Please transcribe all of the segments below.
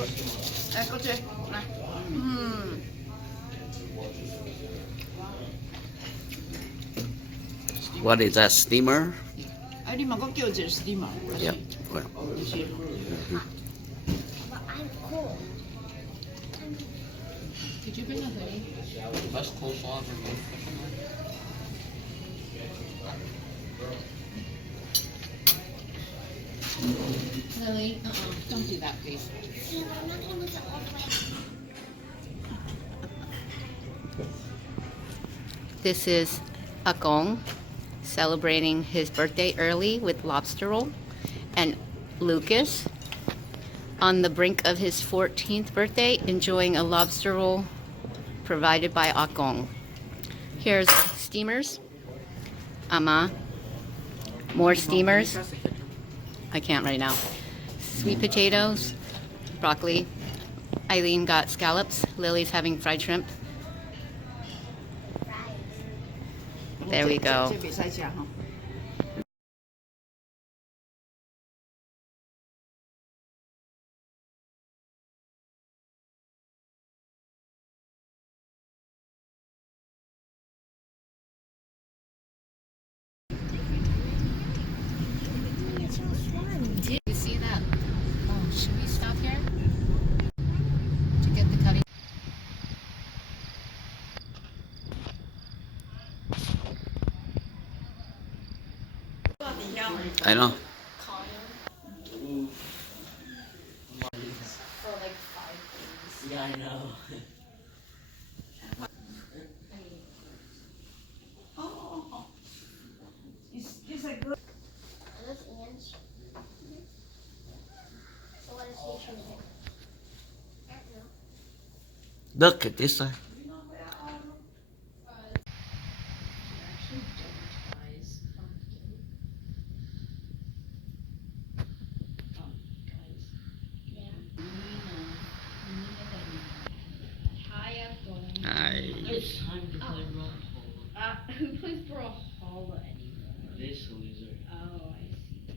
来，过去，来，What is that, steamer? 哎，你嘛搁叫一个 steamer， Yep. Well, 就是。Could you bring a hoodie? Best coleslaw ever made. Lily, don't do that, please. This is Akong celebrating his birthday early with lobster roll, and Lucas on the brink of his 14th birthday enjoying a lobster roll provided by Akong. Here's steamers. Ama. More steamers. I can't right now. Sweet potatoes, broccoli. Eileen got scallops. Lily's having fried shrimp. There we go. Did you see that? Oh, should we stop here to get the cutting? I know. For like 5 days. Yeah, I know. Oh, is that good? Are those ants? So what is he choosing? I don't know. Look at this side. It's time to play roll call. Who plays Brawlhalla anymore? This loser. Oh, I see.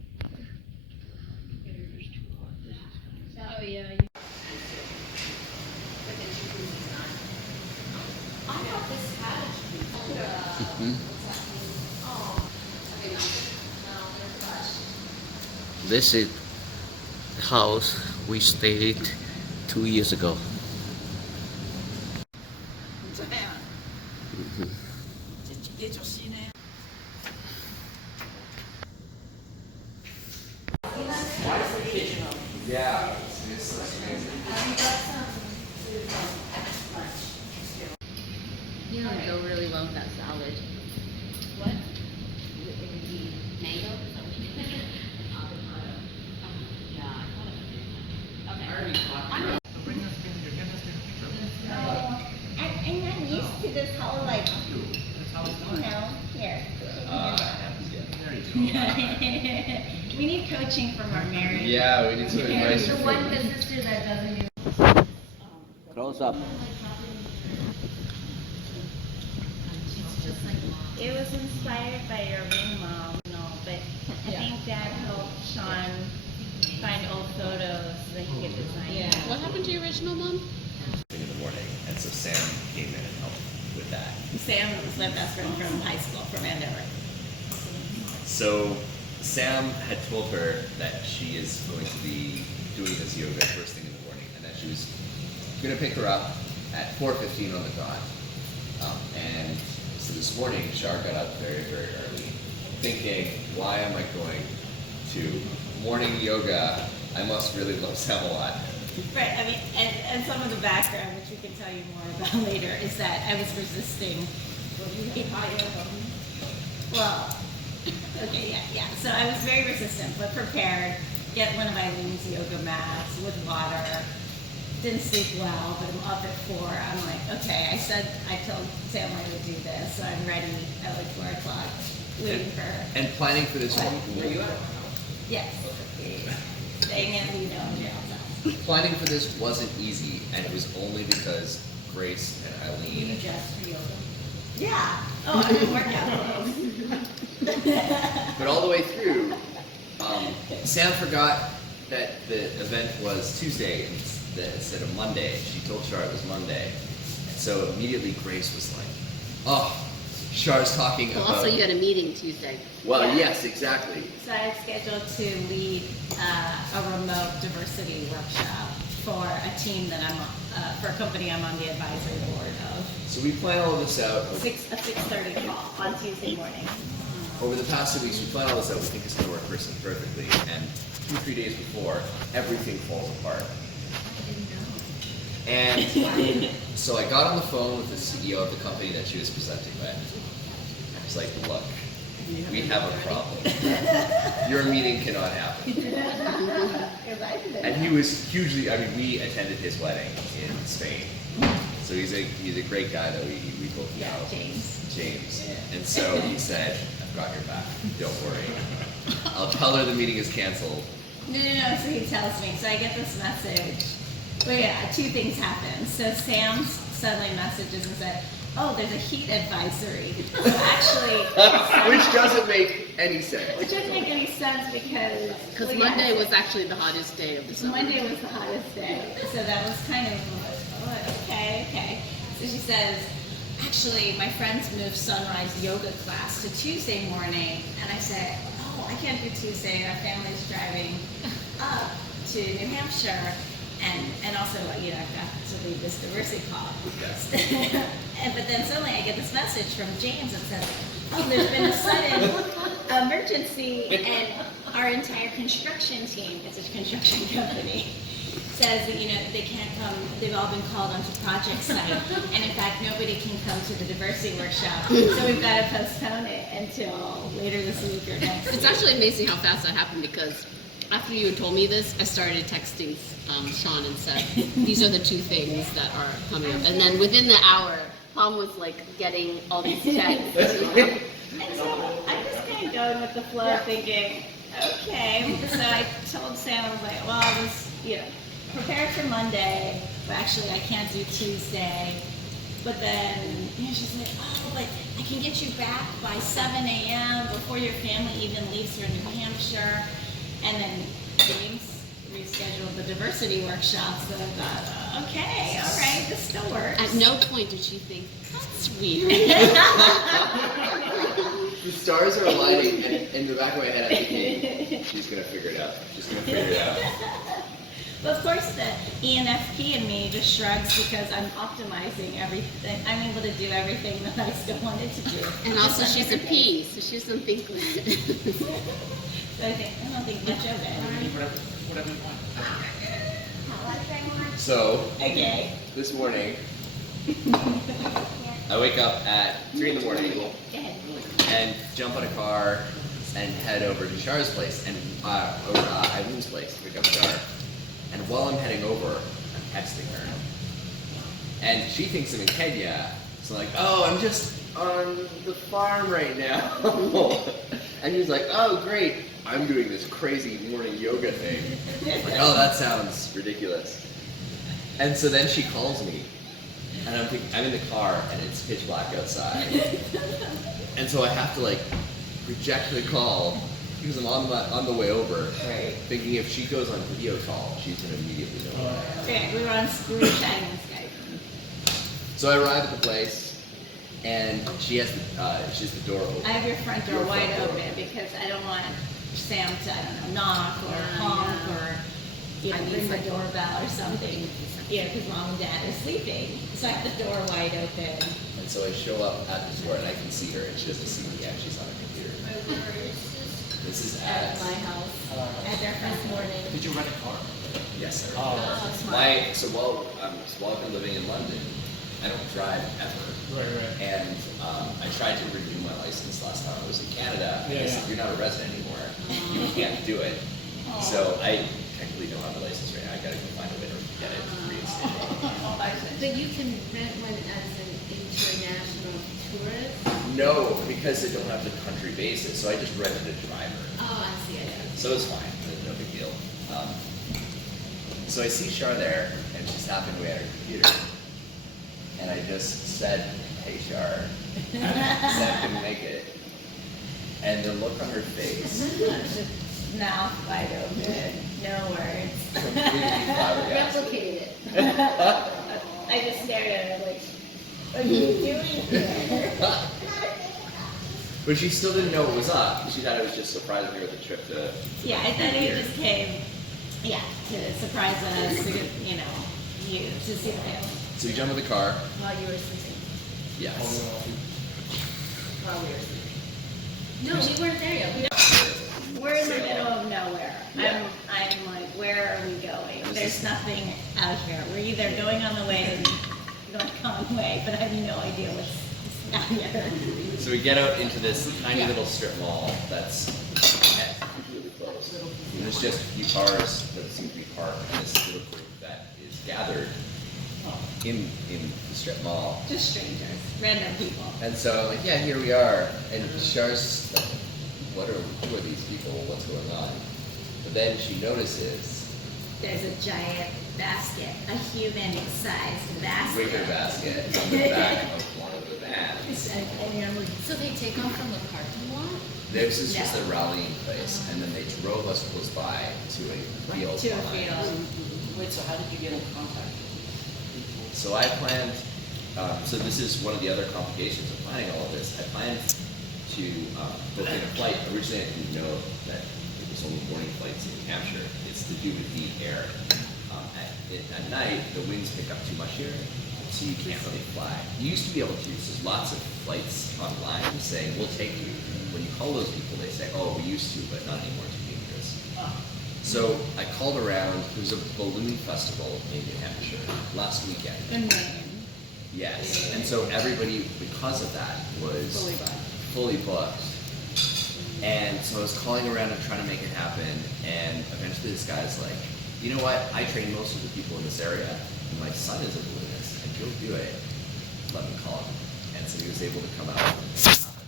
There's too hard. This is fine. Oh, yeah. I thought this had This is the house we stayed 2 years ago. Yeah. You don't go really well with that salad. What? Mango? I'm not used to this whole like, here. We need coaching from our marriage. Yeah, we need some advice. The one sister that doesn't do Close up. It was inspired by your ring mom, but I think Dad helped Sean find old photos so that he could design it. What happened to your original mom? In the morning, and so Sam came in and helped with that. Sam was my best friend from high school, from Andover. So Sam had told her that she is going to be doing this yoga first thing in the morning, and that she was going to pick her up at 4:15 on the dot. And so this morning, Shar got up very, very early, thinking, why am I going to morning yoga? I must really love Sam a lot. Right, I mean, and some of the background, which we can tell you more about later, is that I was resisting. Well, okay, yeah. So I was very resistant, but prepared. Get one of Eileen's yoga mats with water. Didn't sleep well, but I'm up at 4. I'm like, okay, I told Sam I would do this, so I'm ready at like 4 o'clock, waiting for her. And planning for this one, were you at? Yes. Staying at Lido in jail's house. Planning for this wasn't easy, and it was only because Grace and Eileen. Just for yoga? Yeah. Oh, I didn't work out. But all the way through, Sam forgot that the event was Tuesday, and instead of Monday. She told Char it was Monday. And so immediately Grace was like, oh, Char's talking Well, about... also you had a meeting Tuesday. Well, Yeah. yes, exactly. So I had scheduled to lead a remote diversity workshop for a team that for a company I'm on the advisory board of. So we plan all of this out. A 6:30 call on Tuesday morning. Over the past 2 weeks, we plan all this out. We think it's going to work perfectly. And 2-3 days before, everything falls apart. And so I got on the phone with the CEO of the company that she was presenting with. I was like, look, we have a problem. Your meeting cannot happen. And he was hugely, I mean, we attended his wedding in Spain. So he's a great guy that we both know. Yeah, James. And so he said, I've got your back. Don't worry. I'll tell her the meeting is canceled. No. So he tells me. So I get this message. Well, yeah, two things happen. So Sam suddenly messages and said, oh, there's a heat advisory. So actually, Which doesn't make any sense. which doesn't make any sense because Because Monday was actually the hottest day of the summer. Monday was the hottest day. So that was kind of, oh, okay. So she says, actually, my friends moved sunrise yoga class to Tuesday morning. And I said, oh, I can't do Tuesday. Our family's driving up to New Hampshire. And also, I've got to lead this diversity call. But then suddenly I get this message from James that says, oh, there's been a sudden emergency and our entire construction team, it's a construction company, says that, they can't come, they've all been called onto project site. And in fact, nobody can come to the diversity workshop. So we've got to postpone it until later this week or next week. It's actually amazing how fast that happened because after you had told me this, I started texting Sean and said, these are the two things that are coming up. And then within the hour, Tom was like getting all these texts. And so I'm just kind of going with the flow, thinking, okay. So I told Sam, I was like, well, I was, prepared for Monday, but actually I can't do Tuesday. But then, she's like, oh, but I can get you back by 7 a.m. before your family even leaves for New Hampshire. And then James rescheduled the diversity workshop, so I thought, okay, all right, this still works. At no point did she think, that's weird. The stars are aligning, and in the back of my head, I'm thinking, she's going to figure it out. She's going to figure it out. Well, of course, the ENFP in me just shrugs because I'm optimizing everything. I'm able to do everything that I still wanted to do. And also she's a P, so she doesn't think So I don't think much of it. So, Okay. this morning, I wake up at 3 in the morning Go ahead. and jump on a car and head over to Char's place, and Eileen's place to pick up Char. And while I'm heading over, I'm texting her. And she thinks I'm in Kenya, so I'm like, oh, I'm just on the farm right now. And he's like, oh, great, I'm doing this crazy morning yoga thing. I'm like, oh, that sounds ridiculous. And so then she calls me, and I'm thinking, I'm in the car, and it's pitch black outside. And so I have to reject the call because I'm on the way over, Right. thinking if she goes on video call, she's gonna immediately know. Okay, we were chatting on Skype. So I arrive at the place, and she has the door open. I have your front door Your wide front door. open because I don't want Sam to, knock or honk or ring the doorbell or something. Because mom and dad are sleeping. So I have the door wide open. And so I show up at the door, and I can see her, and she doesn't see me yet. She's on a computer. This is At my house. At their front morning. Did you rent a car? Yes, sir. Oh, While I've been living in London, I don't drive ever. right. And I tried to renew my license last time I was in Canada. And they said, you're not a resident anymore. You can't do it. So I technically don't have a license right now. I gotta go find a way to get it reinstated. But you can rent one as an international tourist? No, because they don't have the country basis. So I just rented a driver. Oh, I see. So it was fine. No big deal. So I see Char there, and she's tapping away at her computer. And I just said, hey, Char. Sam couldn't make it. And the look on her face, Mouth wide open. No words. completely flabbergasted. Replicate it. I just stared at her like, what are you doing here? But she still didn't know what was up. She thought it was just surprising her with the trip to. Yeah, I thought he here. just came, yeah, to surprise us, to get, you know, you, to see the family. So we jump in the car. While you were sleeping. Yes. While we were sleeping. No, we weren't there yet. We don't. We're in the middle of nowhere. Yeah. I'm like, where are we going? There's nothing out here. We're either going on the way or North Conway, but I have no idea what's out here. So we get out into this tiny little strip mall that's completely closed. And there's just a few cars that seem to be parked, and this little group that is gathered in the strip mall. Just strangers, random people. And so I'm like, yeah, here we are. And Char's like, who are these people? What's going on? But then she notices There's a giant basket, a human-sized basket. wicker basket on the back of one of the vans. And I'm like, So they take off from the parking lot? This is just No. a rallying place, and then they drove us close by to a field. to a behind. field. Wait, so how did you get in contact? So I planned, so this is one of the other complications of planning all of this. I planned to book in a flight. Originally, I didn't know that it was only morning flights in Hampshire. It's to do with the air. At night, the winds pick up too much here, so you can't really fly. You used to be able to. So there's lots of flights online saying, we'll take you. When you call those people, they say, oh, we used to, but not anymore, it's dangerous. So I called around. There was a balloon festival in New Hampshire last weekend. In Maine. Yes, and so everybody, because of that, was fully booked. And so I was calling around and trying to make it happen, and eventually this guy's like, you know what, I train most of the people in this area, and my son is a balloonist, and he'll do it. Let me call him. And so he was able to come out and make it happen.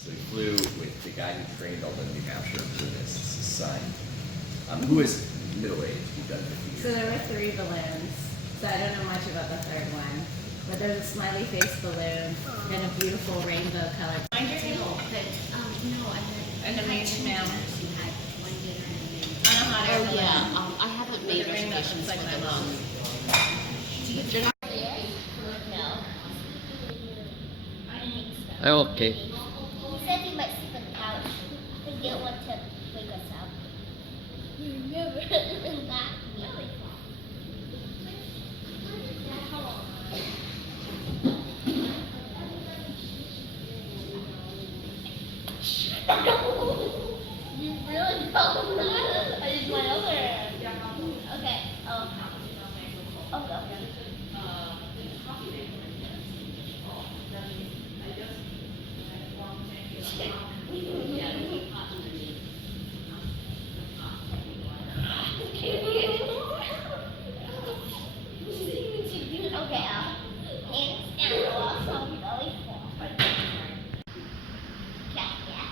So he flew with the guy who trained all the New Hampshire balloonists, his son, who is middle-aged, he'd done it for So years. there were 3 balloons. So I don't know much about the third one. But there's a smiley face balloon and a beautiful rainbow color. Find your table. But, no, I meant. An amazing man. You had one dinner and then. On a hot air Oh, balloon. yeah, I haven't With made a ring that reservations looks like for my the mom. You're not. No. I think so. Okay. He said he might sleep on the couch. He didn't want to wake us up. You remember that? Really? You really don't. I just went over. Okay. Oh. Okay. Okay, and stand also really forward. Yeah, yeah.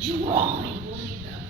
Drawing. What is that?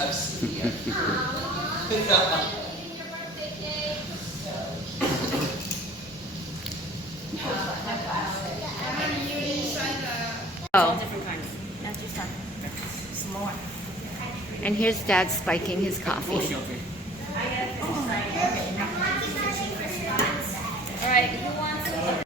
I've seen it. Oh, Different kinds. That's just some more. and here's Dad spiking his coffee. All right, who wants it?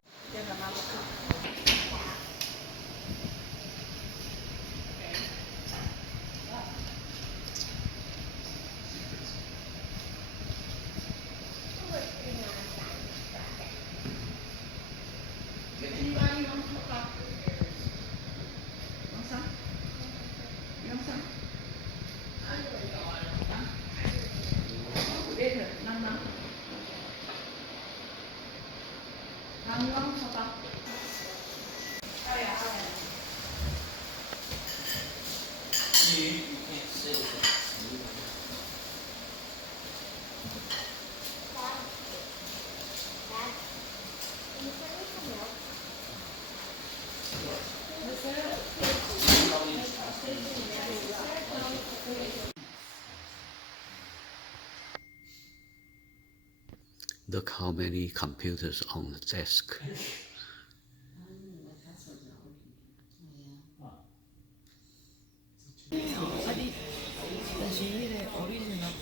Look how many computers on the desk.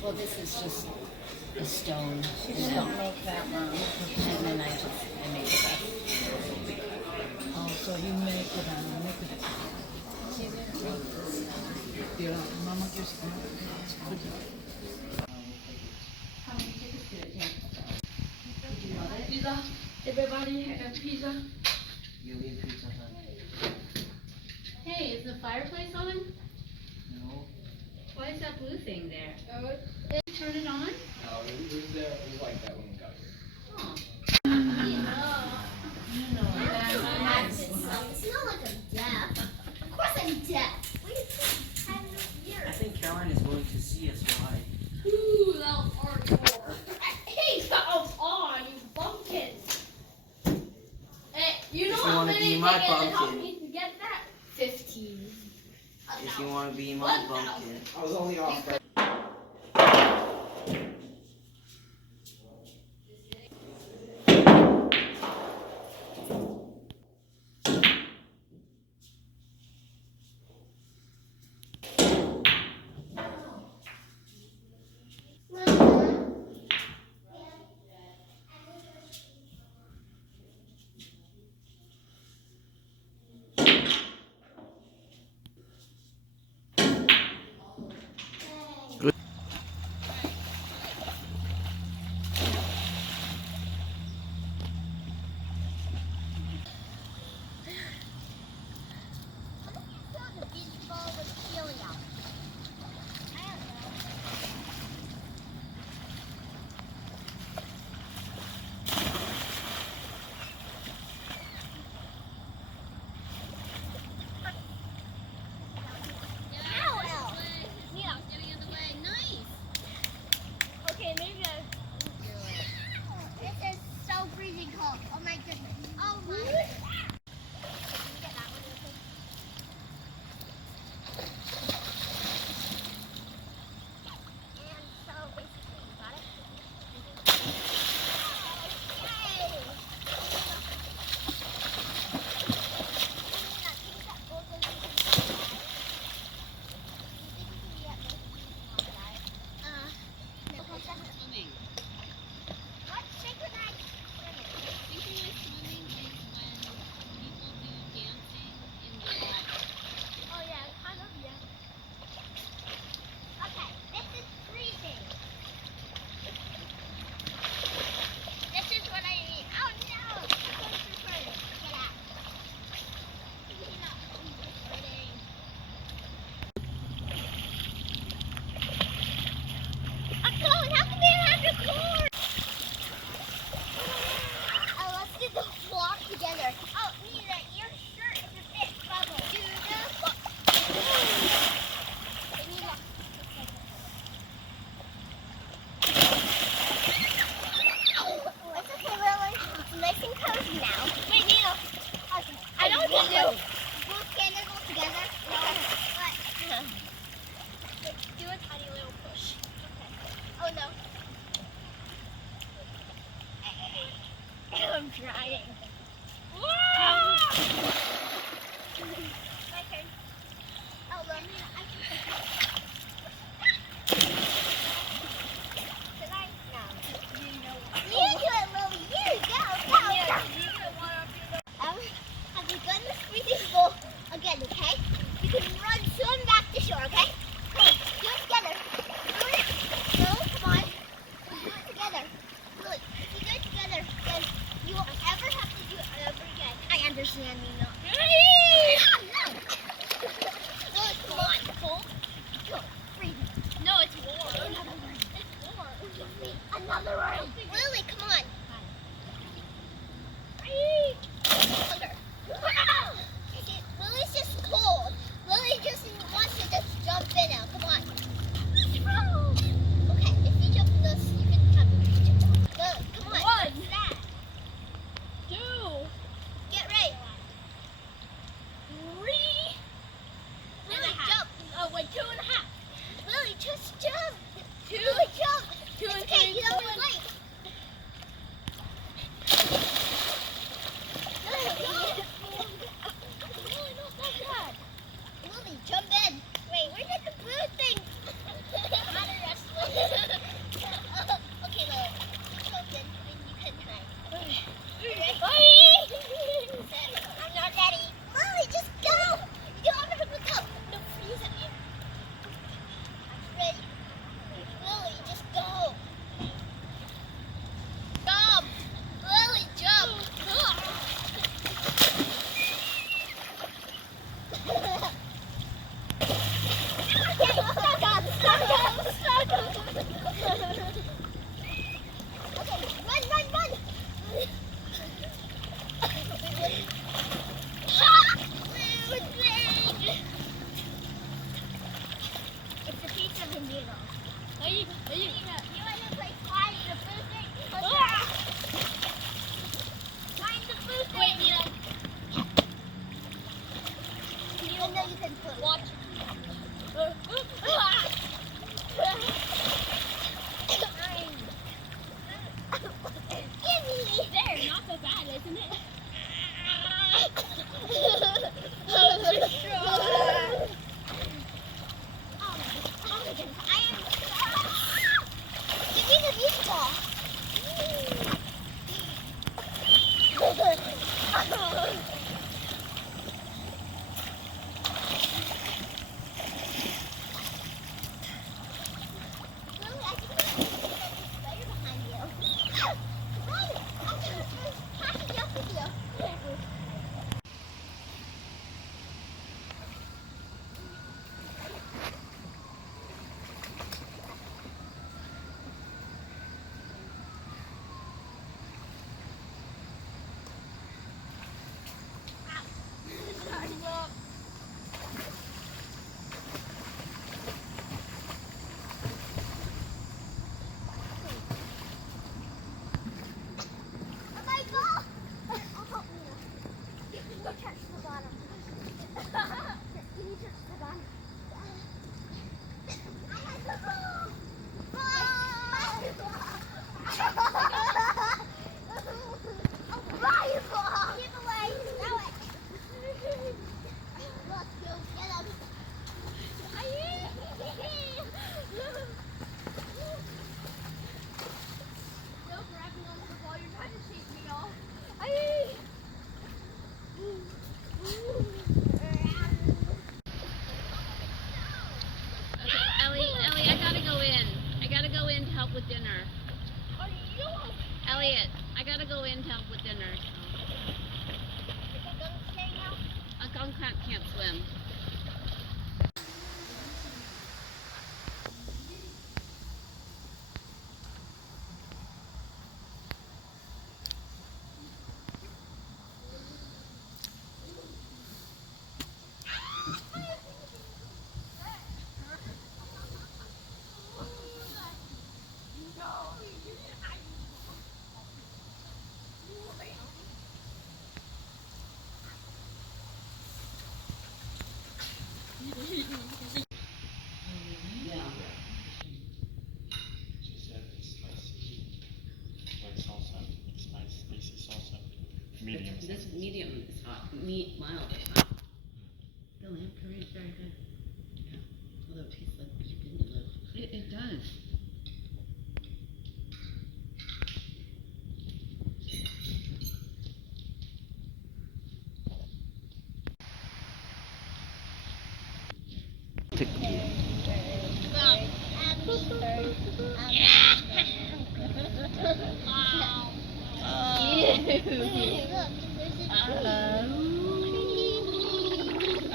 Well, this is just a stone. She didn't make that, Mom. And then I made it up. Oh, so you make it and make it. Yeah, Mama just. Pizza. Everybody have a pizza. You need Pizza Hut. Hey, is the fireplace on? No. Why is that blue thing there? Turn it on? No, it was there. It was like that when we got here. Oh. It's not like I'm deaf. Of course I'm deaf. We have no ears. I think Caroline is going to see us why. Ooh, that was hardcore. Hey, that was on, you bumpkin. Hey, you know If you how wanna many be my tickets it helped bumpkin. me to get that? 15. If you want to be my 1,000. bumpkin. I was only off by The beach ball with Celia. I don't know. Ow, yeah. Getting in the way. Nice. Okay, maybe I. This is so freezing cold. Oh my goodness. Oh my. Can you get that one real quick? And so basically, you got it? Yay! Can you get both of these in one guy? Do you think you can get both of these in one guy? No. Swimming. What? Synchronized swimming. Synchronized swimming is when people do dancing in the water. Oh yeah, kind of, yeah. Okay, this is freezing. This is what I mean. Oh no! I'm going to hurt. Get out. I'm going. How come you have your cord? Oh, let's do the walk together. Oh, Nina, your shirt is a bit bubble. Do the walk. Nina. It's okay, Lily. It's nice and cozy now. Wait, Nina. Okay. I know what to do. Both candles all together. Okay. What? Wait, do a tiny little push. Okay. Oh no. I'm trying. My turn. Oh, Lily, I can. Another one. Lily, come on. Lily's just cold. Lily just wants to just jump in now. Come on. Okay, if you jump in this, you can have a picture. Lily, come on. One. Two. Get ready. Three. Lily, jump. Oh, wait, 2.5. Lily, just jump. Lily, jump. 2 and 3. You don't want to wait. Lily, jump in. Wait, where did the blue thing? Okay, Lily. Jump in and you can try. I'm not ready. Lily, just go. You don't have to look up. No, freeze at me. I'm ready. Lily, just go. Jump. Lily, jump. Okay, run, run, run! Blue thing! It's a piece of the needle. You want to play find the blue thing? Find the blue thing! Wait, and then you can put watch. There, not so bad, isn't it? Give me the beach ball. With dinner. Elliot, I gotta go in to help with dinner. Uncle can't swim. She said it's spicy, like salsa. It's nice, spicy salsa. Medium. This medium is hot. Mild is hot. The lamb curry is very good. Yeah. Although it tastes like beef vindaloo. It does.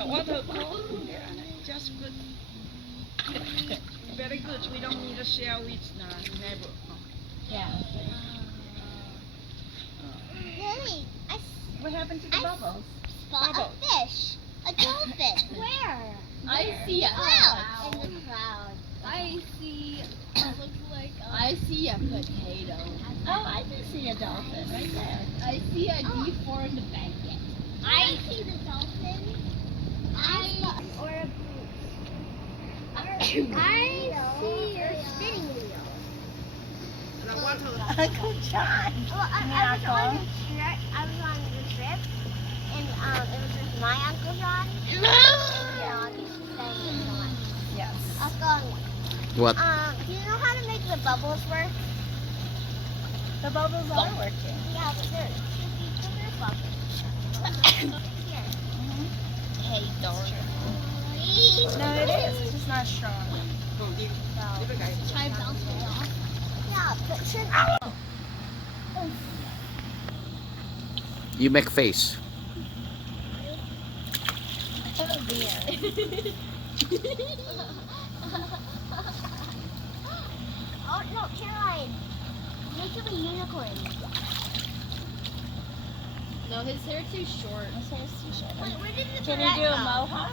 Water cold, just good. Very good. We don't need to share with the neighbor. Yeah. Lily, I What happened to the bubbles? saw a fish. A dolphin. Where? I see a Cloud. In the cloud. I see. Looks like. I see a potato. Oh, I do see a dolphin right there. I see a deformed blanket. I see the dolphin. Or a goose. I see a spinning wheel. Uncle John. Well, I was on the trip. I was on the trip, and it was with my Uncle John. Yeah, he's saying that. Yes. Uncle, What? do you know how to make the bubbles work? The bubbles are working. Yeah, but there should be bigger bubbles. Here. Hey, darn. No, it is. It's just not strong. Try bouncing it off. Yeah, but should You make face. Oh dear. Oh no, Caroline. Make him a unicorn. No, his hair's too short. Wait, where did the Can barrette you do a go? mohawk?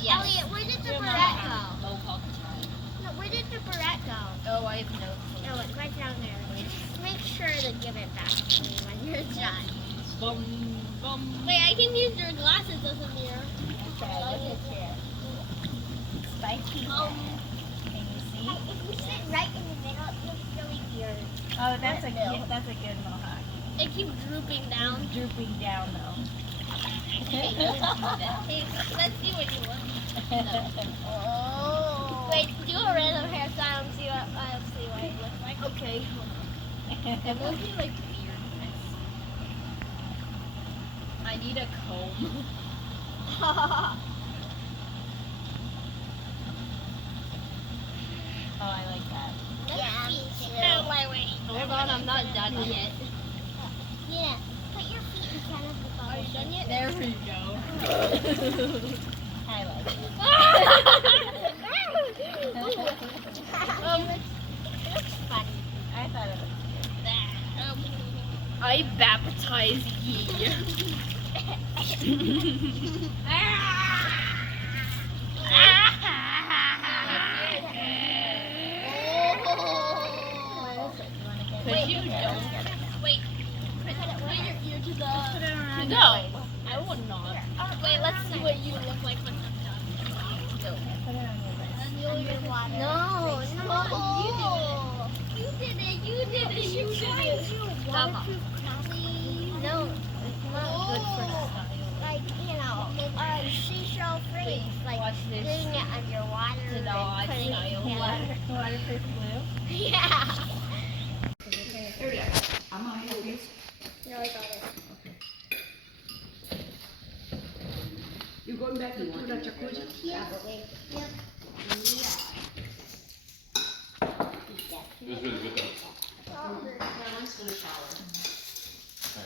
Elliot, where did the Do a barrette mohawk. go? Mohawk time. No, where did the barrette go? Oh, I have no clue. No, it's right down there. Just make sure to give it back to me when you're done. Bum, bum. Wait, I can use your glasses as a mirror. Okay, look at here. Spiky. Can you see? Hey, if you sit right in the middle, it looks really weird. Oh, that's a good mohawk. It keeps drooping down. It's drooping down though. Hey, let's see what you want. Oh. Wait, do a random hairstyle and see what it looks like. Okay. It won't be like weird. I need a comb. Oh, I like that. Yeah, Hold on, I'm not done yet. Yeah, put your feet in front of the bubble. Are you done yet? There we go. I like it. It looks funny. I thought it was I baptize ye. Could you don't? Wait, put your ear to the. No, I would not. Wait, let's see what you look like when I'm done. No, you did it. You did it. You did it. Waterproof clothing. No, it's not good for style. Like, seashell freeze. Like, Watch this. doing it underwater and Ta-da, putting it style. together. waterproof blue. Yeah. I'm gonna help you. No, I got it. You going back to the jacuzzi? Yeah. Yep. It was really good though.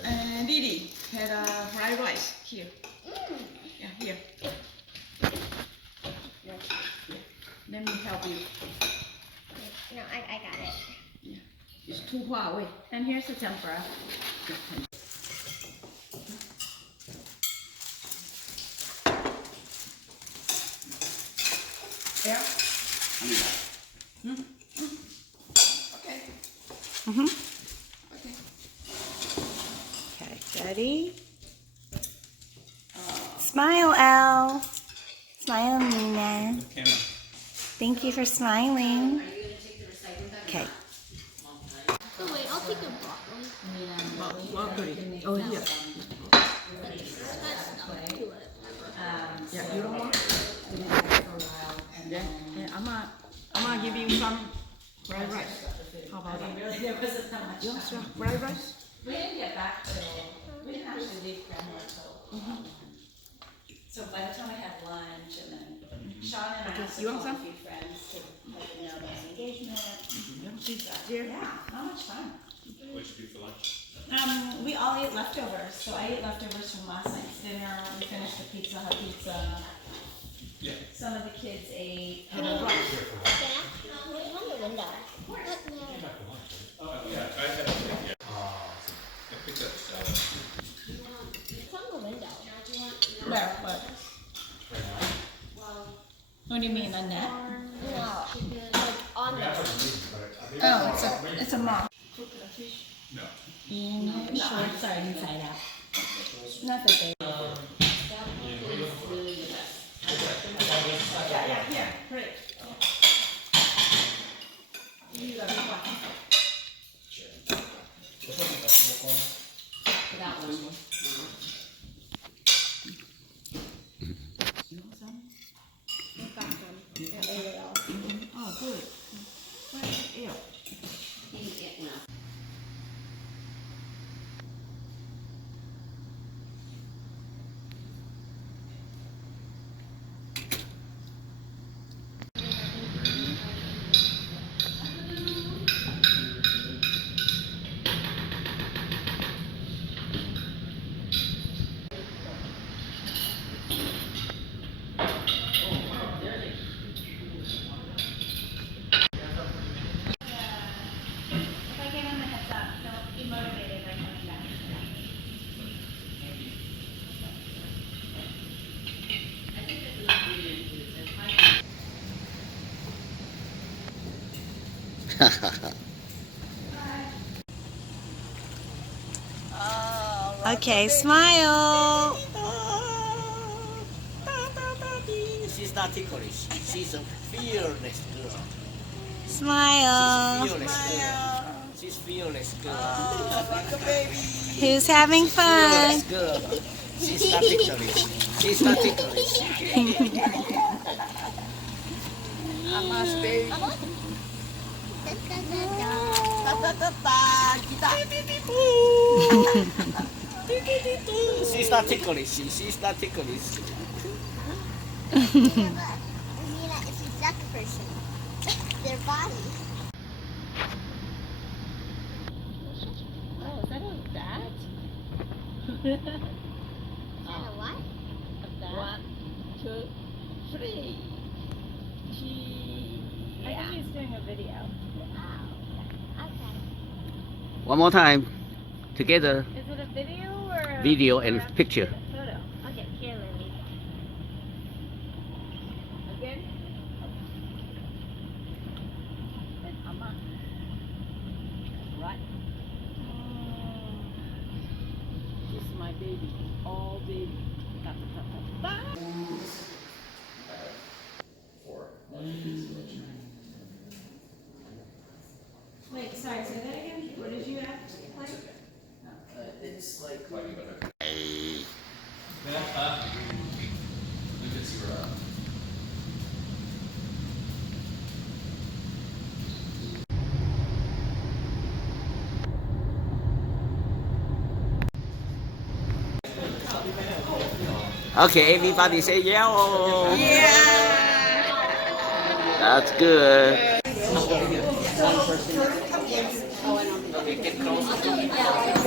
And Didi had fried rice here. Yeah, here. Let me help you. No, I got it. It's too far away. And here's the tempura. Yeah. Okay. Okay. Okay, ready? Smile, Elle. Smile, Nina. Camera. Thank you for smiling. Okay. Oh, wait, I'll take a broccoli. Broccoli. Oh, here. Yeah, you don't want? Then I'm gonna give you some fried rice. How about that? You want some fried rice? We didn't get back till, we didn't actually leave Grandma till. So by the time I had lunch and then Sean and I also You want called a some? few friends to let them know about the engagement. Here. Yeah, how much fun. What should you do for lunch? We all ate leftovers. So I ate leftovers from last night's dinner. We finished the Pizza Hut pizza. Yeah. Some of the kids ate. Where's the window? Oh, yeah. do you mean, a net? No. Like on the Oh, it's a moth. No. In shorts are inside out. Not that they. Yeah, here, great. That one. Oh, good. Ew. No. If I give him a heads up, he'll be motivated by coming back. Okay, smile. She's not ticklish. She's a fearless girl. Smile. She's a fearless girl. She's fearless girl. Like a baby. Who's having fun? Fearless girl. She's not ticklish. She's not ticklish. Amas baby. She's not ticklish. She's not ticklish. Mila is a duck person. Their body. Oh, is that a bat? Is that a what? A bat? 1, 2, 3. I think he's doing a video. Oh, okay. One more time. Together. Is it a video or a Video and picture. photo? Okay, here, Lily. Again? Then Amma. Right. This is my baby. All baby. Bye. Wait, sorry, say that again? What did you have to play? It's like. Okay, everybody say yellow. Yeah. That's good.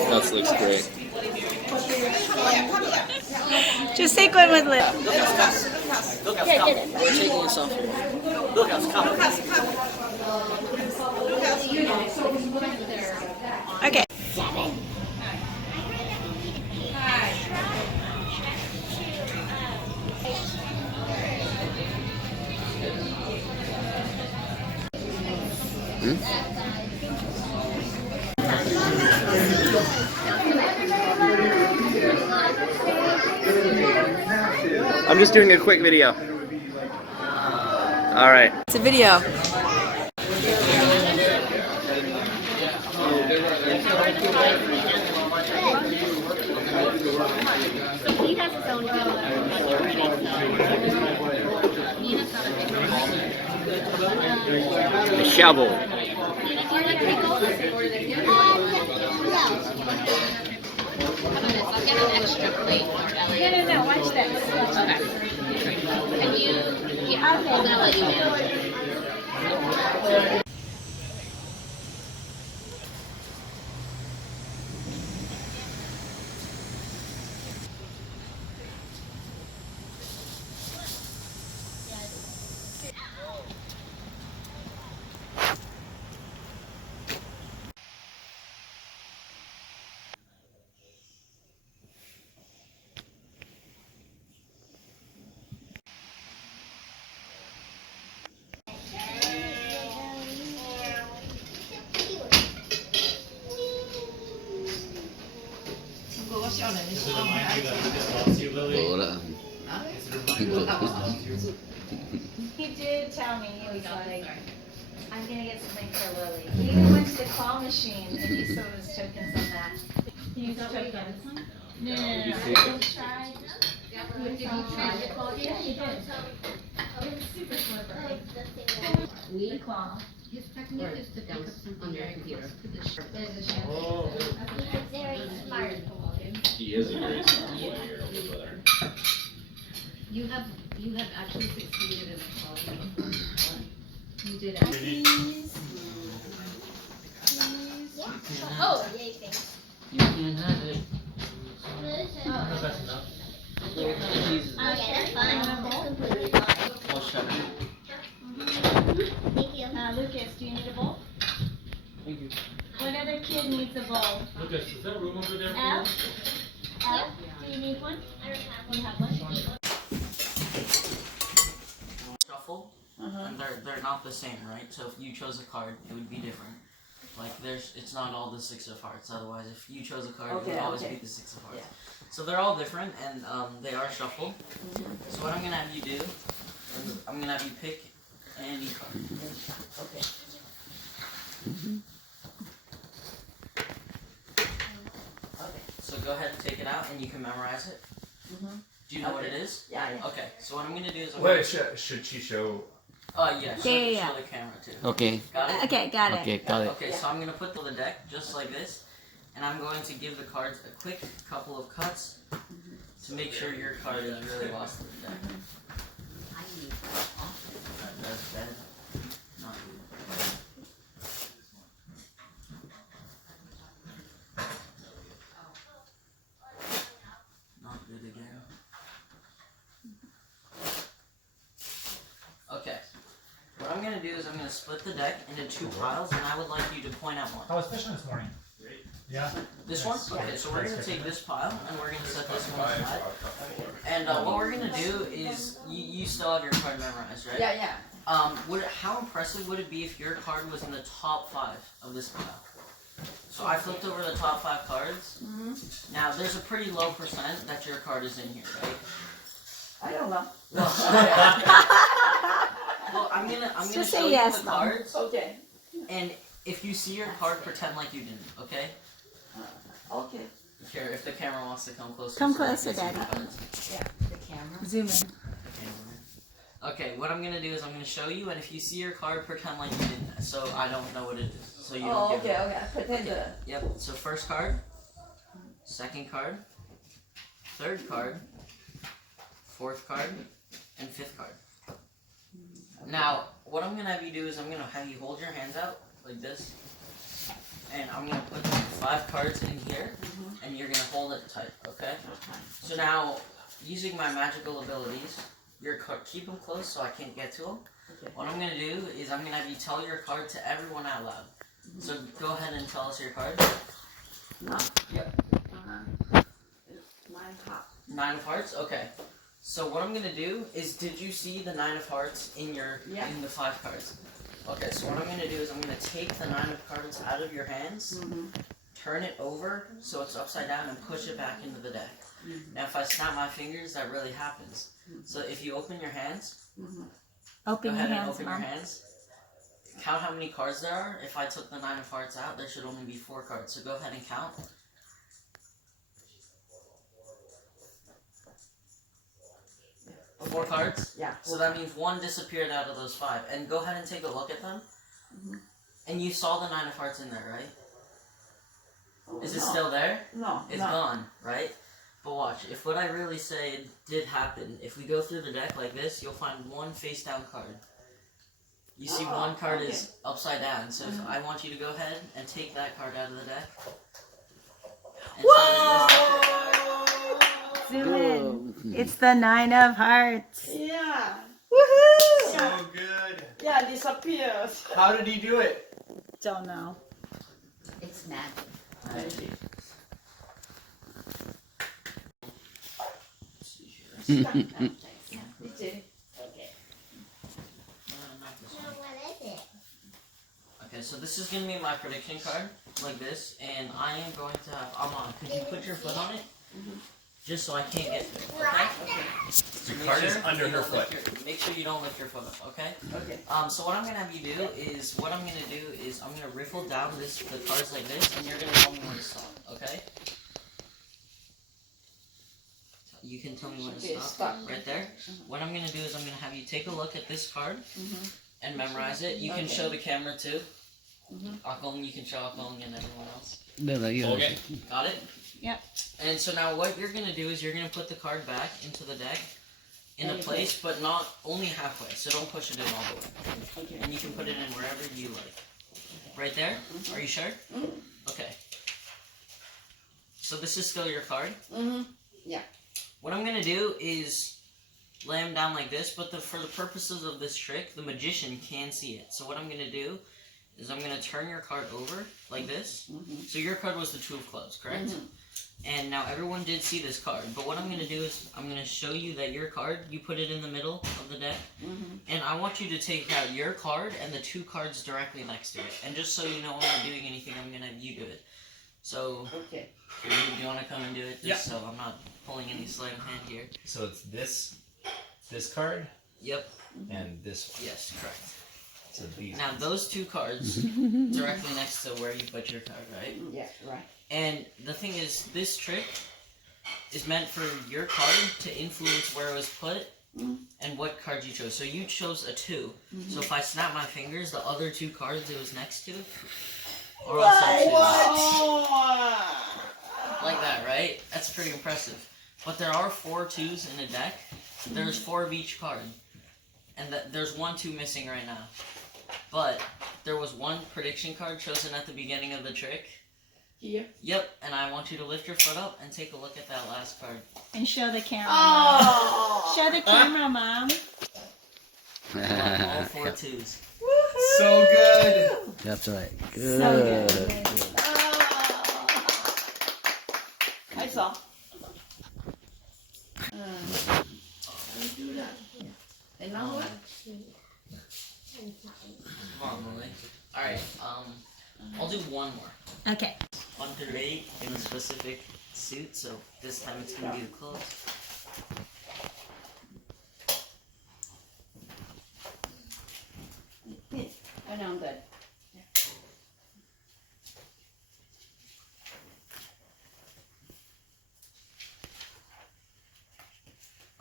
That looks great. Just take one with Liz. Look at us. We're taking this off. Look at us. Come. Okay. I'm just doing a quick video. All right. It's a video. He has his own A shovel. I'll get an extra plate for Elliot. No, watch this. Can you? Yeah, I'm gonna let you in. Does it remind you that Lucas loves you, Lily? Hola. Does it remind you that Lucas loves you? He did tell me, he was like, I'm gonna get something for Lily. He even went to the claw machine and he sold his tokens on that. He used tokens. No. He tried. Did you try the claw? Yeah, he did. It was super slippery. The claw. His technique is to pick up something very close to the shirt. Oh. He's very smart. He is a very smart boy, your older brother. You have actually succeeded in the claw. You did Really? Oh, yay, thanks. You can have it. I don't know if that's enough. Oh, yeah, that's fine. That's completely fine. I'll shut it. Thank you. Lucas, do you need a bowl? Thank you. What other kid needs a bowl? Lucas, is there room over there for Al? you? Al, do you need one? I don't have You one. have one? Shuffle, and they're not the same, right? So if you chose a card, it would be different. Like it's not all the 6 of hearts. Otherwise, if you chose a card, it would always be the 6 of hearts. So they're all different, and they are shuffled. So what I'm gonna have you do is I'm gonna have you pick any card. Okay. So go ahead and take it out, and you can memorize it. Do you know what it is? Yeah, yeah. Okay. So what I'm gonna do is Wait, should she show? Yeah. Show the camera too. Okay. Got it. Okay, got it. Okay, got it. Okay, so I'm gonna put the deck just like this, and I'm going to give the cards a quick couple of cuts to make sure your card is really lost in the deck. That's bad. Not good. Not good again. Okay. What I'm gonna do is I'm gonna split the deck into 2 piles, and I would like you to point out one. I was fishing this morning. Yeah. This one? Okay, so we're gonna take this pile, and we're gonna set this one aside. And what we're gonna do is, you still have your card memorized, right? Yeah, yeah. How impressive would it be if your card was in the top 5 of this pile? So I flipped over the top 5 cards. Now there's a pretty low percent that your card is in here, right? I don't know. Well, I'm gonna Just show say you yes, the Mom. cards, Okay. and if you see your card, pretend like you didn't, okay? Okay. Here, if the camera wants to come closer. Come so they closer, can see the Daddy. cards. The camera. Zoom in. Okay, what I'm gonna do is I'm gonna show you, and if you see your card, pretend like you didn't, so I don't know what it is, so you don't Oh, give okay, it. okay. I pretend Okay. Yep. So first card, second card, third card, fourth card, and fifth card. Now, what I'm gonna have you do is I'm gonna have you hold your hands out like this, and I'm gonna put 5 cards in here, and you're gonna hold it tight, okay? So now, using my magical abilities, your card, keep them close so I can't get to them. Okay. What I'm gonna do is I'm gonna have you tell your card to everyone out loud. So go ahead and tell us your card. No. Yep. It's my heart. 9 of hearts. Okay. So what I'm gonna do is, did you see the 9 of hearts in your in the 5 cards? Okay. So what I'm gonna do is I'm gonna take the 9 of cards out of your hands, turn it over so it's upside down, and push it back into the deck. Now, if I snap my fingers, that really happens. So if you open your hands, Open go your ahead and hands, open your Mom. hands. Count how many cards there are. If I took the 9 of hearts out, there should only be 4 cards. So go ahead and count. Okay. 4 cards? Yeah. So that means 1 disappeared out of those 5. And go ahead and take a look at them. And you saw the 9 of hearts in there, right? Oh, Is it no. still there? No. It's no. gone, right? But watch, if what I really say did happen, if we go through the deck like this, you'll find 1 face down card. You see 1 card is upside down, so if I want you to go ahead and take that card out of the deck. And Zoom in. It's the 9 of hearts. Yeah. Woohoo! So good. Yeah, disappears. How did he do it? Don't know. It's magic. Magic. DJ. Not this So one. what is it? Okay, so this is gonna be my prediction card, like this, and I am going to have Amon. Could you put your foot on it? just so I can't get to it. Okay. The card is under her foot. Make sure you don't lift your foot up. Okay. Okay. So what I'm gonna have you do is I'm gonna riffle down the cards like this, and you're gonna tell me when to stop. Okay. You can tell me when to stop. Right there. What I'm gonna do is I'm gonna have you take a look at this card and memorize it. You can show the camera too. Akong, you can show Akong and everyone else. Okay. Got it? Yep. And so now what you're gonna do is you're gonna put the card back into the deck in a place, but not only halfway. So don't push it in all the way. Okay. And you can put it in wherever you like. Right there? Are you sure? Okay. So this is still your card? Yeah. What I'm gonna do is lay them down like this, but for the purposes of this trick, the magician can see it. So what I'm gonna do is I'm gonna turn your card over like this. So your card was the 2 of clubs, correct? And now everyone did see this card, but what I'm gonna do is I'm gonna show you that your card, you put it in the middle of the deck, and I want you to take out your card and the 2 cards directly next to it. And just so you know when I'm doing anything, I'm gonna have you do it. So, do you want to come and do it? Just so I'm not pulling any sleight of hand here. So it's this card? Yep. And this one? Yes, correct. So these. Now those 2 cards directly next to where you put your card, right? Yeah, right. And the thing is, this trick is meant for your card to influence where it was put and what card you chose. So you chose a 2. So if I snap my fingers, the other 2 cards it was next to are also 2s. Like that, right? That's pretty impressive. But there are 4 2s in a deck. There's 4 of each card. And there's 1 2 missing right now. But there was 1 prediction card chosen at the beginning of the trick. Here? Yep, and I want you to lift your foot up and take a look at that last card. And show the camera. Mom. Show the camera, Mom. All 4 2s. So good! That's right. So Good. good. I saw. Another one? Come on, Lily. Alright, I'll do 1 more. Okay. 1 through 8 in a specific suit, so this time it's gonna be the clothes. I know, I'm good.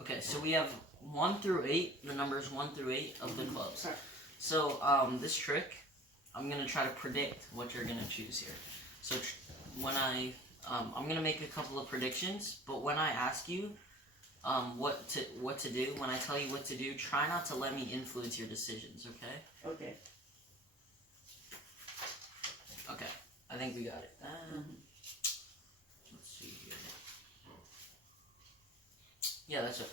Okay, so we have 1 through 8, the numbers 1 through 8 of the clubs. So, this trick, I'm gonna try to predict what you're gonna choose here. So, when I'm gonna make a couple of predictions, but when I ask you what to do, when I tell you what to do, try not to let me influence your decisions, okay? Okay. Okay, I think we got it. Let's see here. Yeah, that's okay.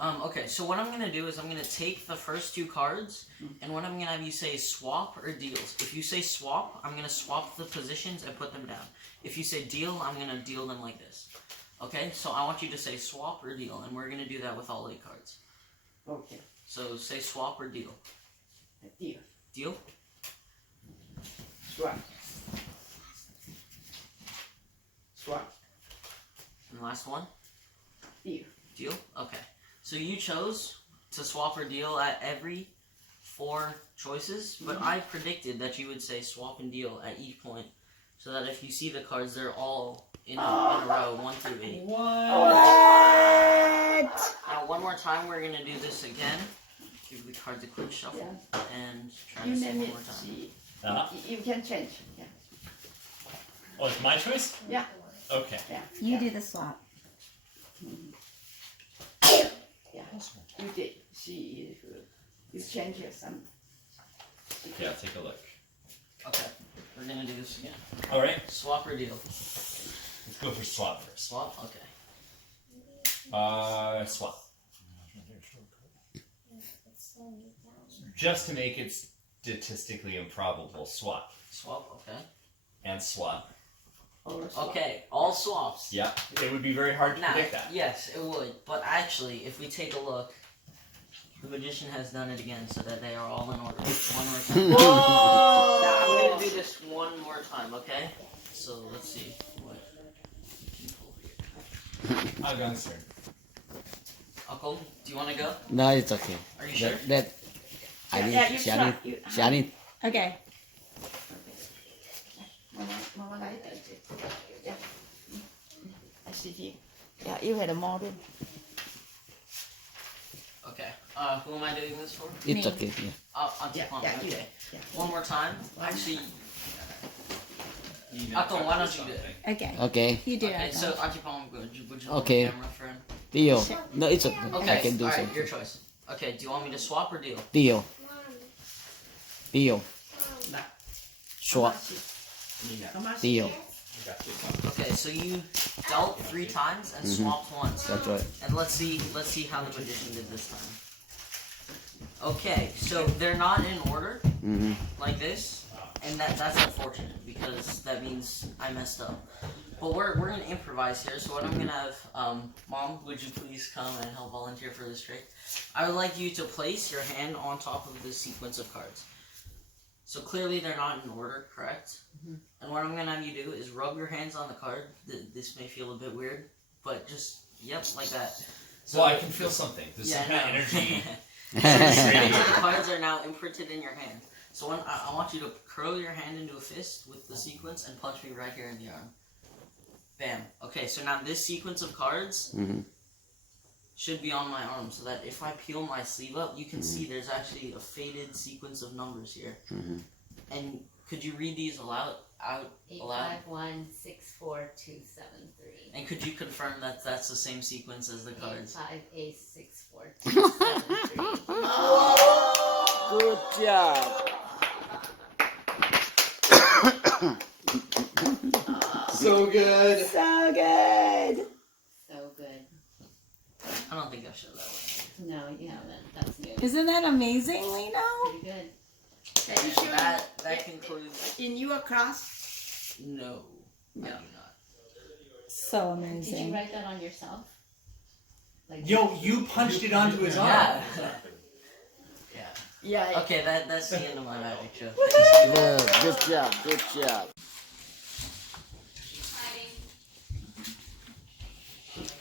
Okay, so what I'm gonna do is I'm gonna take the first 2 cards, and what I'm gonna have you say is swap or deals. If you say swap, I'm gonna swap the positions and put them down. If you say deal, I'm gonna deal them like this. Okay, so I want you to say swap or deal, and we're gonna do that with all 8 cards. Okay. So say swap or deal. Deal. Deal? Swap. Swap. And the last one? Deal. Deal? Okay. So you chose to swap or deal at every 4 choices, but I predicted that you would say swap and deal at each point, so that if you see the cards, they're all in a row, 1 through 8. What? Now, one more time, we're going to do this again. Give the cards a quick shuffle, and try to say one more time. You can change. Yeah. Oh, it's my choice? Yeah. Okay. Yeah. You do the swap. Yeah. You did. See if you change some. Yeah, take a look. Okay, we're going to do this again. Alright. Swap or deal? Let's go for swap first. Swap? Okay. Swap. Just to make it statistically improbable, swap. Swap, okay. And swap. Okay, all swaps. Yeah, it would be very hard to Now, predict that. yes, it would. But actually, if we take a look, the magician has done it again, so that they are all in order. One more time. Whoa! Now, I'm going to do this one more time, okay? So, let's see what we can pull here. Agang's turn. Uncle, do you want to go? No, it's okay. Are you sure? I need, Yeah, you she try. need, she need. Okay. Yeah, you had a model. Okay. Who am I doing this for? It's okay. Yeah. Auntie Palm. yeah, Okay. yeah. One more time. Actually, Uncle, why don't you do it? Okay. Okay. You do Okay, it. so Auntie Palm, would you Okay. hold the camera for him? Deal. No, it's okay. Okay. I can do Alright, something. your choice. Okay, do you want me to swap or deal? Deal. Deal. Swap. Deal. Okay, so you dealt 3 times and swapped once. That's right. And let's see how the magician did this time. Okay, so they're not in order Mm-hmm. like this, and that's unfortunate because that means I messed up. But we're gonna improvise here. So what I'm gonna have, Mom, would you please come and help volunteer for this trick? I would like you to place your hand on top of the sequence of cards. So clearly they're not in order, correct? And what I'm gonna have you do is rub your hands on the card. This may feel a bit weird, but just like that. So Well, I can feel something. There's some kind of energy. So the cards are now imprinted in your hand. So when I want you to curl your hand into a fist with the sequence and punch me right here in the arm. Bam. Okay, so now this sequence of cards should be on my arm, so that if I peel my sleeve up, you can see there's actually a faded sequence of numbers here. And could you read these aloud? 8516427 And could you confirm that that's the same sequence as the cards? 85A64273. Good job. So good. So good. So good. I don't think I've showed that one. No, you haven't. That's new. Isn't that amazing, Lino? Pretty good. That concludes. In your class? No, I do not. So Did you amazing. write that on yourself? Like Yo, you punched it onto his arm. Yeah. Yeah. Okay, that's the end of my magic show. Yeah, good job. Good job.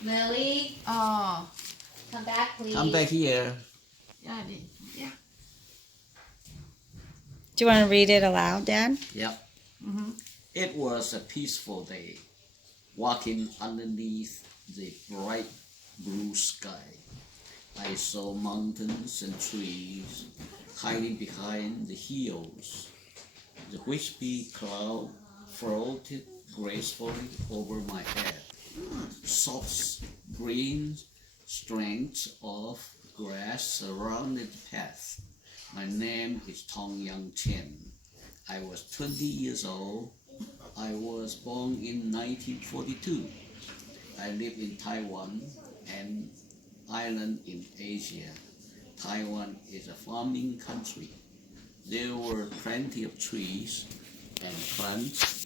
Lily, Oh, come back, please. Come back here. yeah. Do you want to read it aloud, Dad? Yep. It was a peaceful day, walking underneath the bright blue sky. I saw mountains and trees hiding behind the hills. The wispy cloud floated gracefully over my head. Soft green strands of grass surrounded the path. My name is Chen. I was 20 years old. I was born in 1942. I live in Taiwan, an island in Asia. Taiwan is a farming country. There were plenty of trees and plants.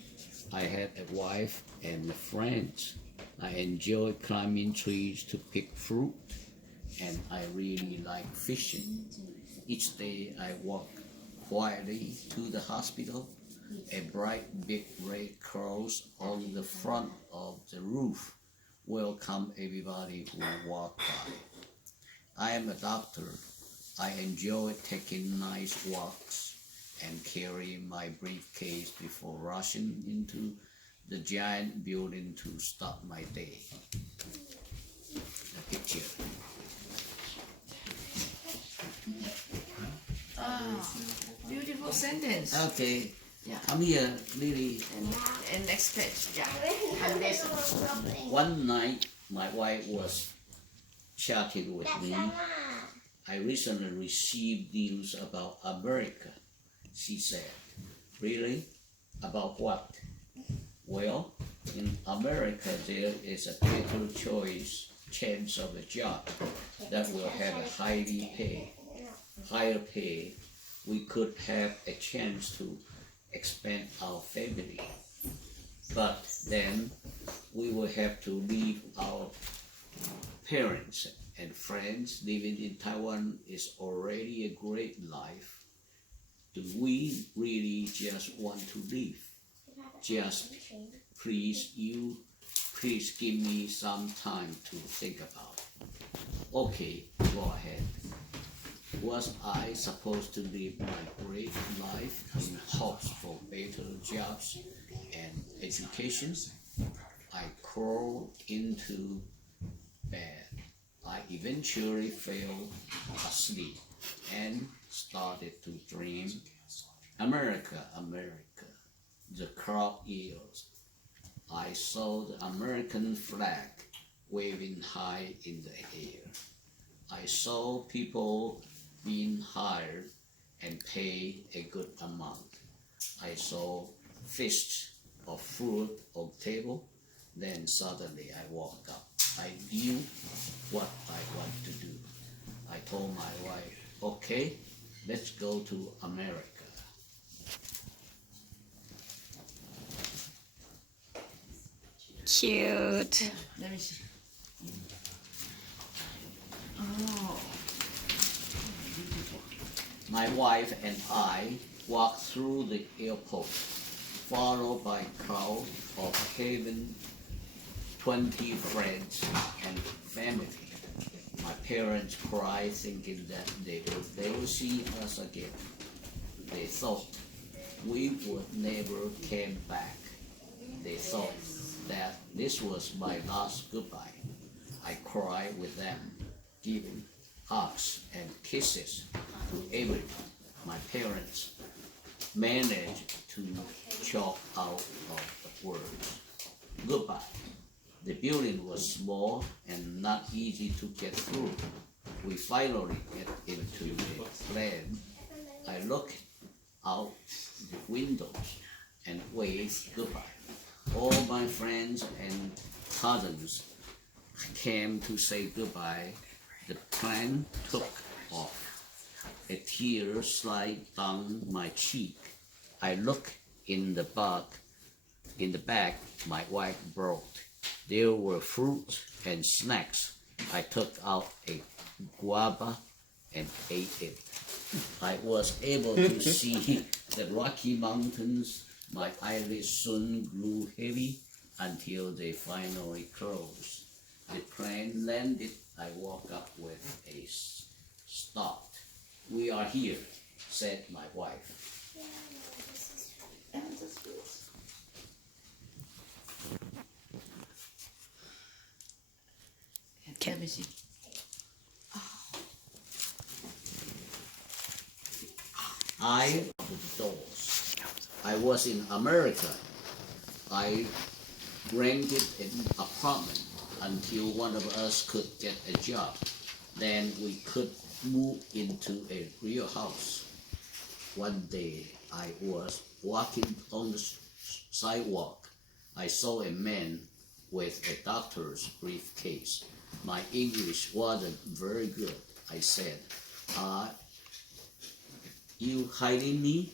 I had a wife and friends. I enjoyed climbing trees to pick fruit, and I really like fishing. Each day I walked quietly to the hospital. A bright big red cross on the front of the roof welcomed everybody who walked by. I am a doctor. I enjoy taking nice walks and carrying my briefcase before rushing into the giant building to start my day. The picture. Beautiful sentence. Okay. Yeah. Come here, Lily. And next page. Yeah. And this. One night, my wife was chatting with me. I recently received news about America, she said. Really? About what? Well, in America there is a better chance of a job that will have a higher pay. We could have a chance to expand our family. But then we will have to leave our parents and friends. Living in Taiwan is already a great life. Do we really just want to live? Just please please give me some time to think about it. Okay, go ahead. Was I supposed to live my great life in hopes for better jobs and education? I crawled into bed. I eventually fell asleep and started to dream. America, America, the crowd yells. I saw the American flag waving high in the air. I saw people being hired and paid a good amount. I saw feasts of fruit on the table. Then suddenly I woke up. I knew what I want to do. I told my wife, okay, let's go to America. Cute. Let me see. Oh. My wife and I walked through the airport, followed by a crowd of having 20 friends and family. My parents cried thinking that they would never see us again. They thought we would never come back. They thought that this was my last goodbye. I cried with them, giving hugs and kisses to everyone. My parents managed to choke out of the words, goodbye. The building was small and not easy to get through. We finally get into the plane. I looked out the windows and waved goodbye. All my friends and cousins came to say goodbye. The plane took off. A tear slid down my cheek. I looked in the bag my wife brought. There were fruits and snacks. I took out a guava and ate it. I was able to see the Rocky Mountains. My eyelids soon grew heavy until they finally closed. The plane landed. I woke up with a start. We are here, said my wife. Let me see. I opened the doors. I was in America. I rented an apartment until one of us could get a job. Then we could move into a real house. One day I was walking on the sidewalk. I saw a man with a doctor's briefcase. My English wasn't very good. I said, "Are you hiding me?"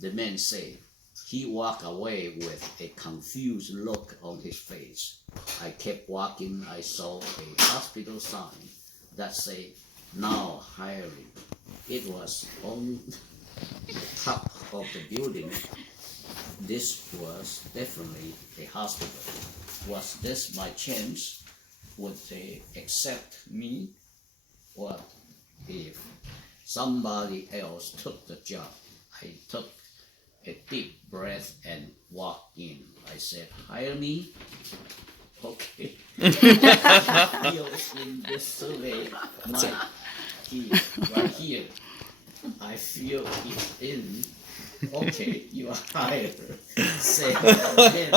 The man said. He walked away with a confused look on his face. I kept walking. I saw a hospital sign that said, "Now hiring." It was on the top of the building. This was definitely a hospital. Was this my chance? Would they accept me? What if somebody else took the job? I took a deep breath and walked in. I said, "Hire me?" Okay. Feel in this survey, right here. I feel it in. Okay, you are hired. Say again.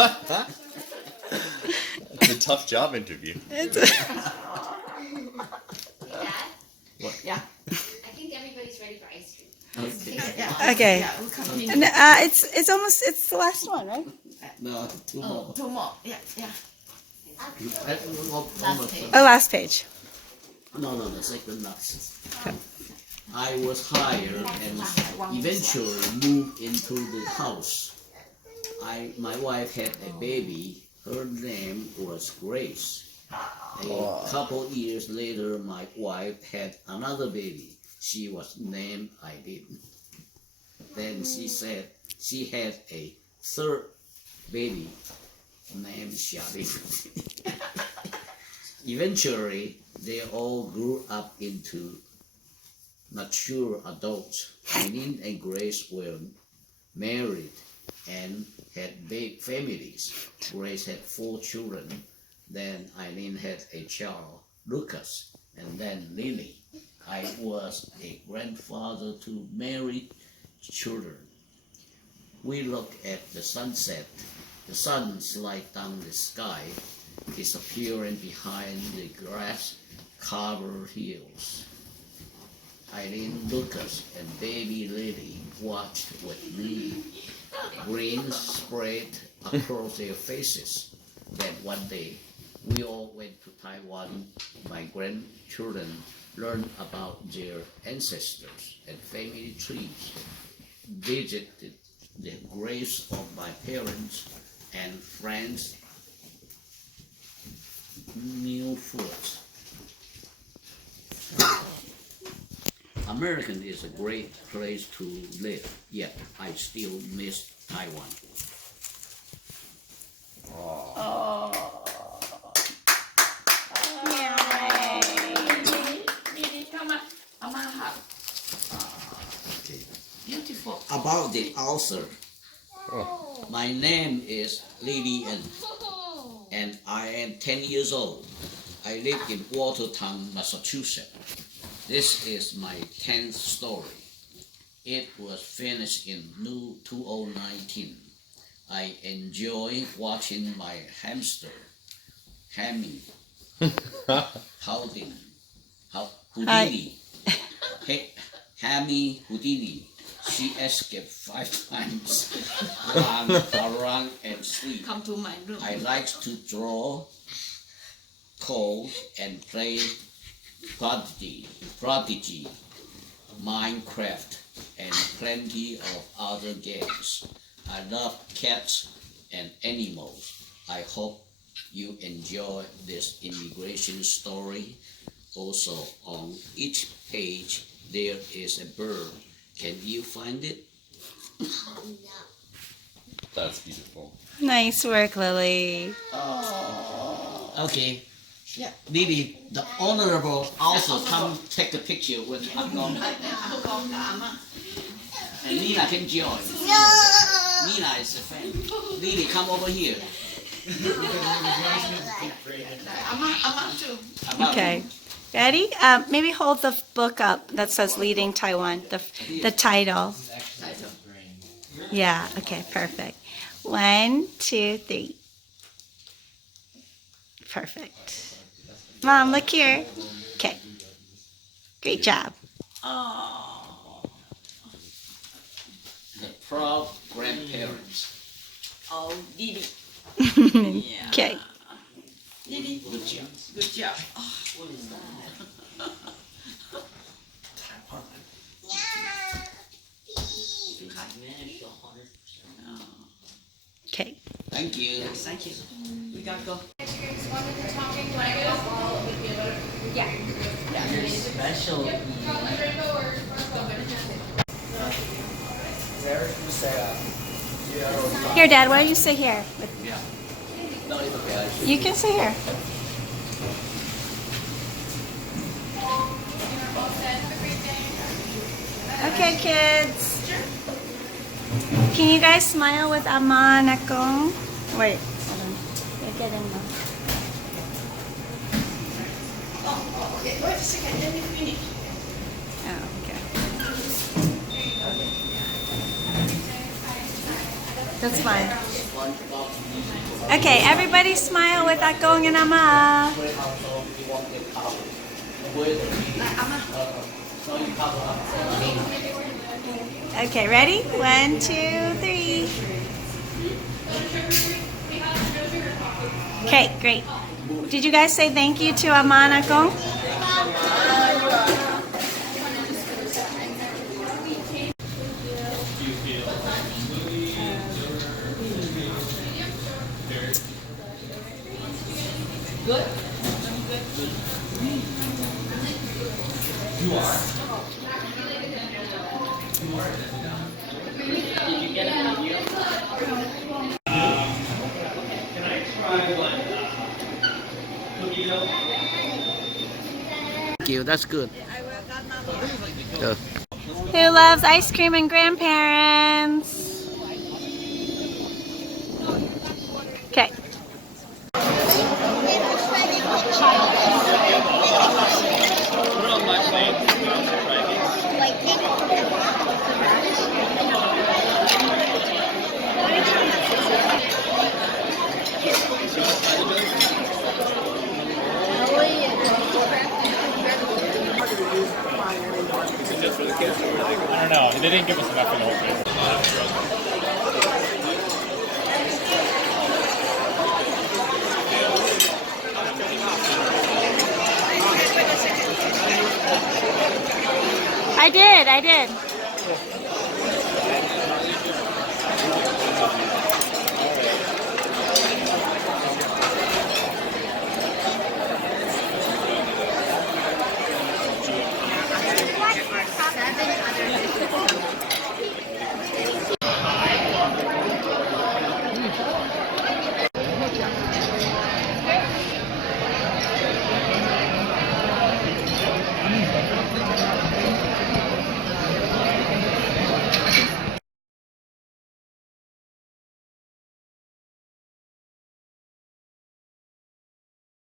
It's a tough job interview. Dad? Yeah. I think everybody's ready for ice cream. Okay. Okay. Yeah, we'll continue. And it's the last one, right? No, two more. Two more. Yeah, yeah. Almost. Oh, last page. No, the second last. I was hired and eventually moved into the house. My wife had a baby. Her name was Grace. A couple years later, my wife had another baby. She was named Eileen. Then she said she had a third baby named Xiaoling. Eventually, they all grew up into mature adults. Eileen and Grace were married and had big families. Grace had 4 children. Then Eileen had a child, Lucas, and then Lily. I was a grandfather to married children. We look at the sunset. The sun slides down the sky, disappearing behind the grass-covered hills. Eileen, Lucas, and baby Lily watched with me. Grins spread across their faces. Then one day, we all went to Taiwan. My grandchildren learned about their ancestors and family trees, visited the graves of my parents and friends, new food. American is a great place to live, yet I still miss Taiwan. Beautiful. About the author, my name is Lily and I am 10 years old. I live in Watertown, Massachusetts. This is my 10th story. It was finished in 2019. I enjoy watching my hamster, Hammy, Houdini. Hammy Houdini. She escaped 5 times, run around and sleep. Come to my room. I like to draw, code, and play Prodigy, Minecraft, and plenty of other games. I love cats and animals. I hope you enjoy this immigration story. Also, on each page there is a bird. Can you find it? That's beautiful. Nice work, Lily. Okay. Yeah. Lily, the honorable also come take a picture with Akong. And Nina can join. Nina is a friend. Lily, come over here. Ama too. Okay. Ready? Maybe hold the book up that says Leading Taiwan, the title. Yeah, okay, perfect. 1, 2, 3. Perfect. Mom, look here. Okay. Great job. The proud grandparents. Oh, Didi. Okay. Didi. Good job. Good job. Okay. Thank you. Thank you. We gotta go. Here, Dad, why don't you sit here? Yeah. No, it's okay. You can sit here. Okay, kids. Can you guys smile with Ama and Akong? Wait, hold on. They're getting them. Okay, wait a second, let me finish. Oh, okay. That's fine. Okay, everybody smile with Akong and Ama. Okay, ready? 1, 2, 3. Okay, great. Did you guys say thank you to Ama and Akong? Good? you. That's good. Good. Who loves ice cream and grandparents? Okay. I don't know. They didn't give us enough for the whole thing. I did.